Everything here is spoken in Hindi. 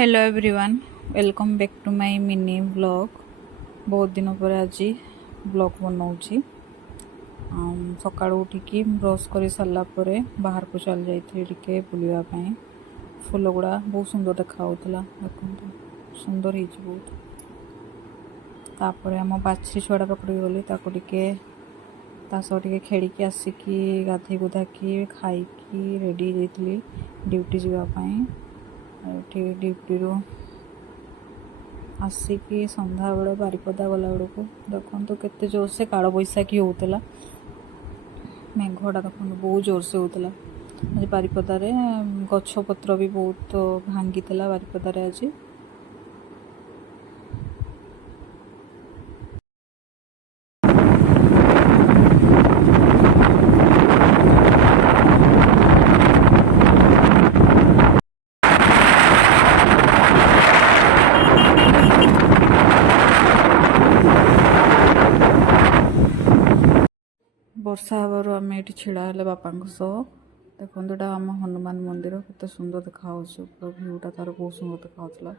Hello everyone, welcome back to my mini blog. बहुत दिन पर आज ब्लॉग बनाऊँगी। सकाळु उठिकी ब्रश कर सारा बाहर को चल जाइए बुलावाई। फूल गुड़ा बहुत सुंदर देखा देखो सुंदर हो बहुत। तापर आम बाछी छुआटा पकड़ गली टे खेल आसिकी गाधे गुधाकी खाई रेडी जाइली ड्यूटी जावाई। ड्यूटी आसिकी संध्या बेले बारिपदा गला बेलू देखो केते जोर से काल बैशाखी होता। मेघटा देखो बहुत जोर से होता। आज बारिपदार गछपत्र भी बहुत भांगी बारिपदार आज। वर्षा हबार आम ये छिड़ा है बापा सह। देखो आम हनुमान मंदिर केते सुंदर देखा भ्यूटा तार बहुत सुंदर देखा।